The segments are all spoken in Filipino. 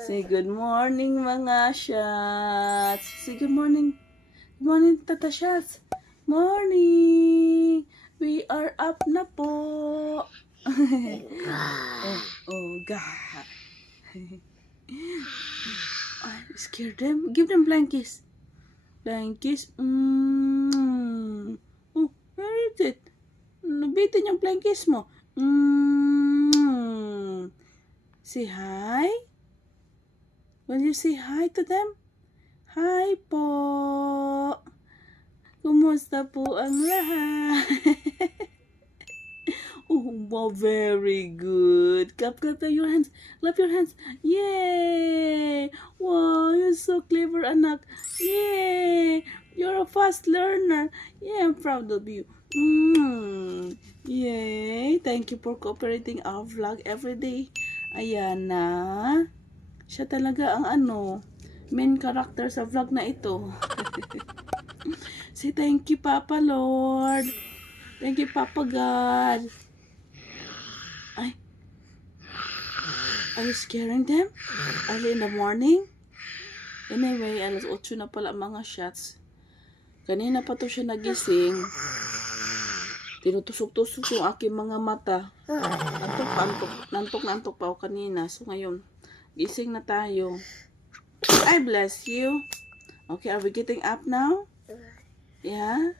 Say good morning mga shots. Say good morning. Good morning Tata Shots. Morning. We are up na po. God. I scared them. Give them blankies. Blankies. Oh, where is it? Nabitin yung blankies mo. Say hi. Will you say hi to them? Hi po. Kumusta po ang lahat? Oh, wow, very good. Clap your hands. Clap your hands. Yay! Wow, you're so clever, anak. Yay! You're a fast learner. Yeah, I'm proud of you. Yay! Thank you for cooperating our vlog every day. Ayan na. Siya talaga ang main character sa vlog na ito. Say thank you, Papa Lord. Thank you, Papa God. Ay. Are you scaring them? Early in the morning? Anyway, alas 8 na pala mga shots. Kanina pa to siya nagising. Tinutusok-tusok yung aking mga mata. Nantok pa ako kanina. So ngayon, gising na tayo. I bless you. Okay, are we getting up now? Yeah?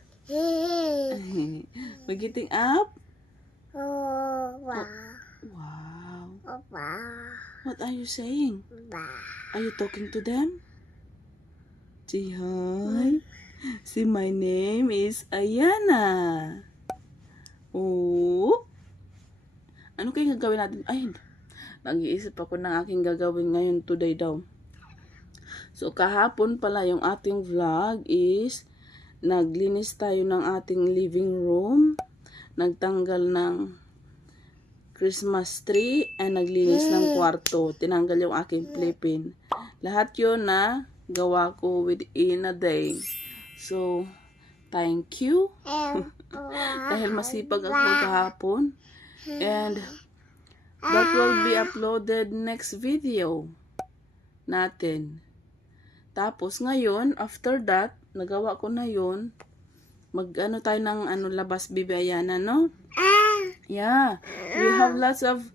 We're getting up? Oh, wow. Wow. Oh, wow. What are you saying? Are you talking to them? Say hi. Say my name is Ayana. Oh. Ano kaya gagawin natin? Ay, nag-iisip ako ng aking gagawin ngayon today daw. So, kahapon pala yung ating vlog is naglinis tayo ng ating living room. Nagtanggal ng Christmas tree and naglinis ng kwarto. Tinanggal yung aking playpen. Lahat yun na gawa ko within a day. So, thank you. Dahil masipag ako kahapon. And that will be uploaded next video natin. Tapos ngayon, after that, nagawa ko na yun. Tayo ng labas, Bibi Ayana, no? Yeah. We have lots of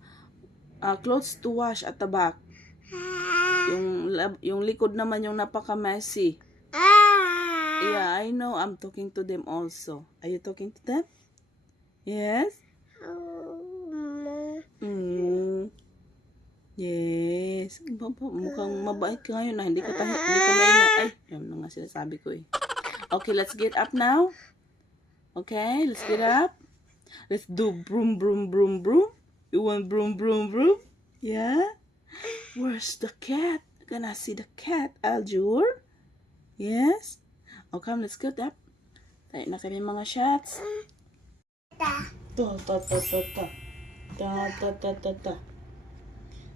clothes to wash at the back. Yung likod naman yung napaka-messy. Yeah, I know. I'm talking to them also. Are you talking to them? Yes? Yes. Mukhang mabait ka ngayon na hindi ka maingay. Ay, yun na nga sinasabi ko eh. Okay, let's get up now. Okay, let's get up. Let's do broom, broom, broom, broom. You want broom, broom, broom? Yeah? Where's the cat? Gonna see the cat, Aljur? Yes? Oh, come, let's get up. Tayo na kami mga shots. Ta.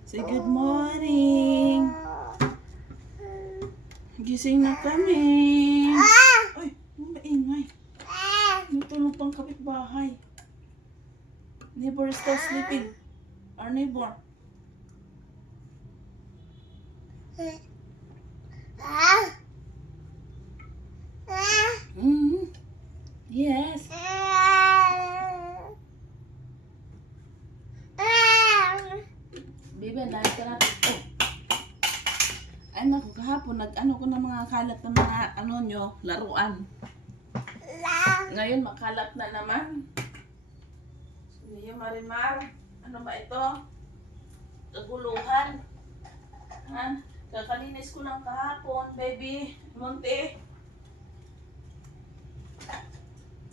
Say good morning. Gising na kami. Ay, maingay. Natulog pang kapitbahay. Neighbor is still sleeping. Our neighbor. Yes. Bibi, dahil ka natin. Oh. Ay, naku, kahapon, ko na mga kalat na mga, laruan. Ngayon, makalat na naman. Yung Marimar, ano ba ito? Kaguluhan. Ha? Kakalinis ko lang kahapon, baby. Monte.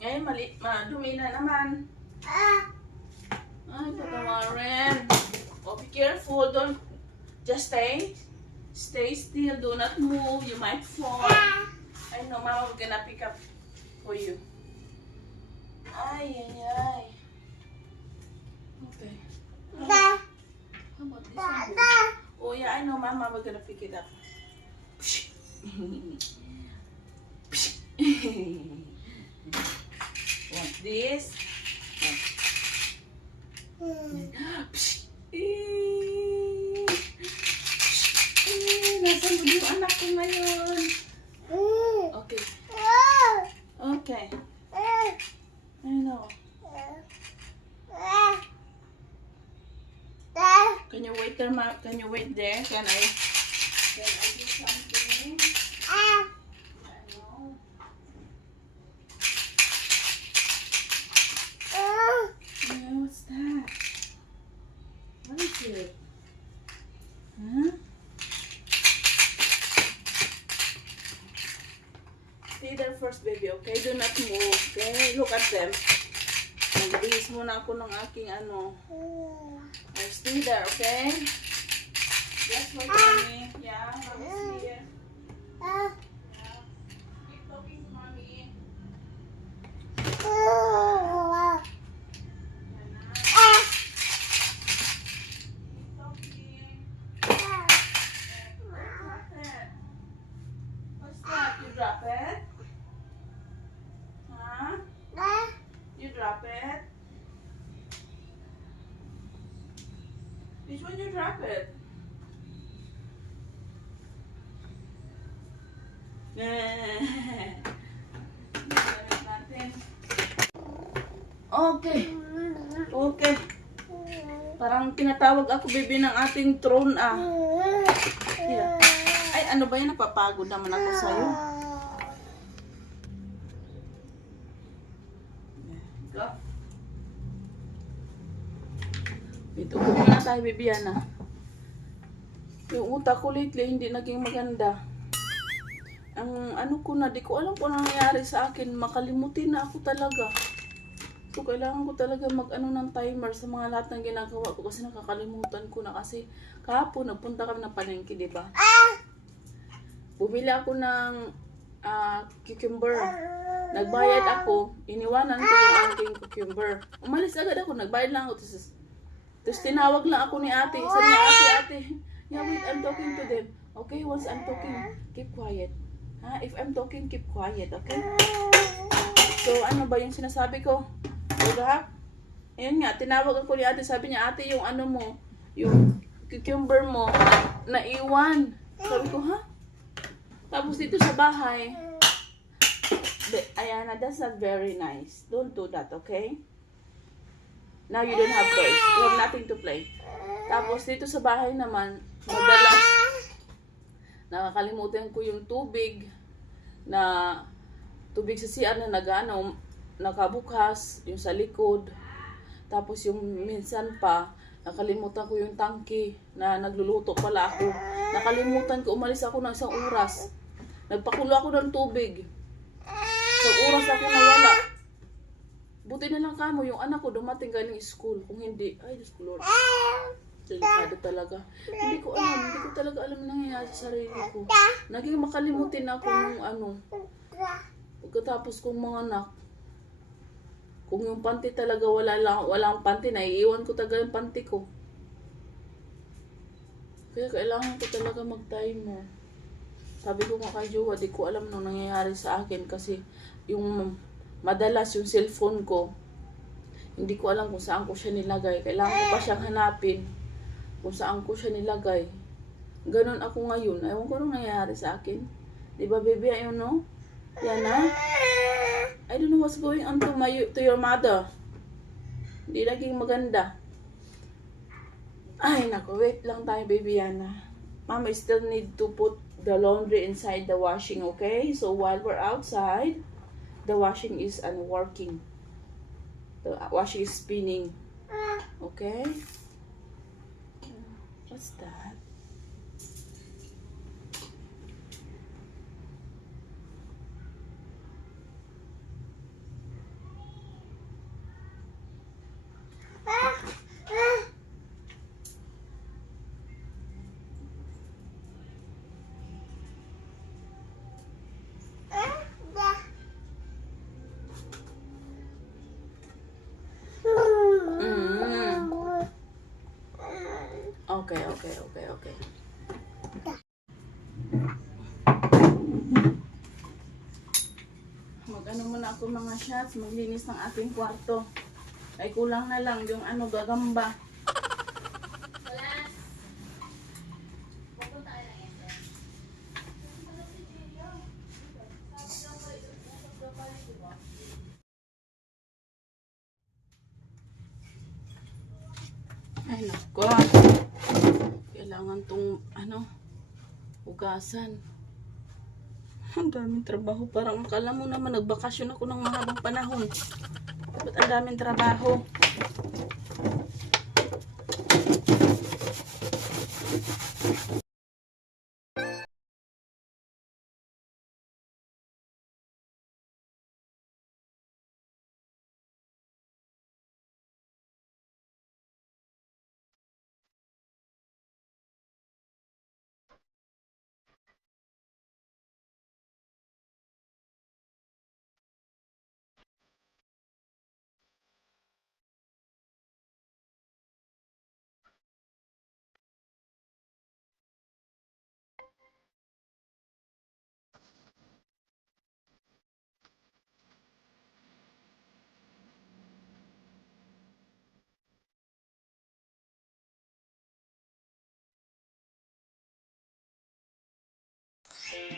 Ngayon, madumi na naman. Ay, patawarin. Oh, be careful. Don't, just stay still. Do not move. You might fall. I know, Mama, we're gonna pick up for you. Ay. Okay. How about this one? Oh yeah, I know, Mama, we're gonna pick it up. Want this? napapagod yung anak ko ngayon. Okay. Okay. I know. Can you wait there, Ma? Can you wait there? Can I do something? I know. Yeah, what's that? What is it? Huh? Stay there first, baby, okay? Do not move, okay? Look at them. Nagbihis muna ako ng aking ano. Stay there, okay? Just wait for me. Yeah, mommy's here. Yeah. Keep talking to mommy. Keep talking. What's that? You drop it? Huh? You drop it? Which one you drop it? Okay. Okay. Parang tinatawag ako, baby, ng ating throne, ah. Yeah. Ay, ano ba yan? Napapagod naman ako sa'yo. Go. Ito ko muna tayo, baby, yan, ah. Yung utak ko lately, hindi naging maganda. Ang ano ko na, di ko alam kung ano nangyayari sa akin. Makalimutin na ako talaga. So, kailangan ko talaga mag-ano ng timer sa mga lahat ng ginagawa ko kasi nakakalimutan ko na kasi kahapon nagpunta kami ng palengke, di ba? Bumili ako ng cucumber. Nagbayad ako, iniwanan ko yung aking cucumber. Umalis agad ako, nagbayad lang ako. Tapos tinawag lang ako ni ate. Sabi niya, ate, yeah, wait, I'm talking to them. Okay, once I'm talking, keep quiet. Ha? If I'm talking, keep quiet, okay? So, ano ba yung sinasabi ko? Diba? Ayun nga, tinawag ako ni ate. Sabi niya, ate, yung ano mo, yung cucumber mo, naiwan. Sabi ko, ha? Tapos dito sa bahay, Ayana, that's not very nice. Don't do that, okay? Now you don't have toys. You have nothing to play. Tapos dito sa bahay naman, madalas, nakakalimutan ko yung tubig sa CR na nakabukas, yung sa likod. Tapos yung minsan pa, nakalimutan ko yung tangki na nagluluto pala ako. Nakalimutan ko, umalis ako ng isang oras. Nagpakulo ako ng tubig. Isang oras ako nawala. Buti na lang kamo, yung anak ko dumating galing school. Kung hindi, ay Diyos ko Lord. Delikado talaga. Hindi ko talaga alam nangyayari sa sarili ko. Naging makalimutin ako ng ano. Pagkatapos kong mga anak, kung yung panty talaga walang panty, naiiwan ko talaga yung panty ko. Kaya kailangan ko talaga mag-timer. Sabi ko nga kay Jowa, di ko alam nung nangyayari sa akin kasi yung madalas yung cellphone ko, hindi ko alam kung saan ko siya nilagay. Kailangan ko pa siyang hanapin kung saan ko siya nilagay. Ganon ako ngayon. Ewan ko nung nangyayari sa akin. Di ba, baby? Ayun, no? Yana? I don't know what's going on to your mother. Hindi naging maganda. Ay, naku. Wait lang tayo, baby Yana. Mama still need to put the laundry inside the washing, okay? So, while we're outside, the washing is working. The washing is spinning. Okay? What's that? Okay. Mag-ano muna ako mga shots, maglinis ng ating kwarto. Ay kulang na lang yung gagamba. Ay, nako. Kailangan tong, hugasan. Ang daming trabaho. Parang akala mo naman, nagbakasyon ako ng mahabang panahon. Ba't ang daming trabaho?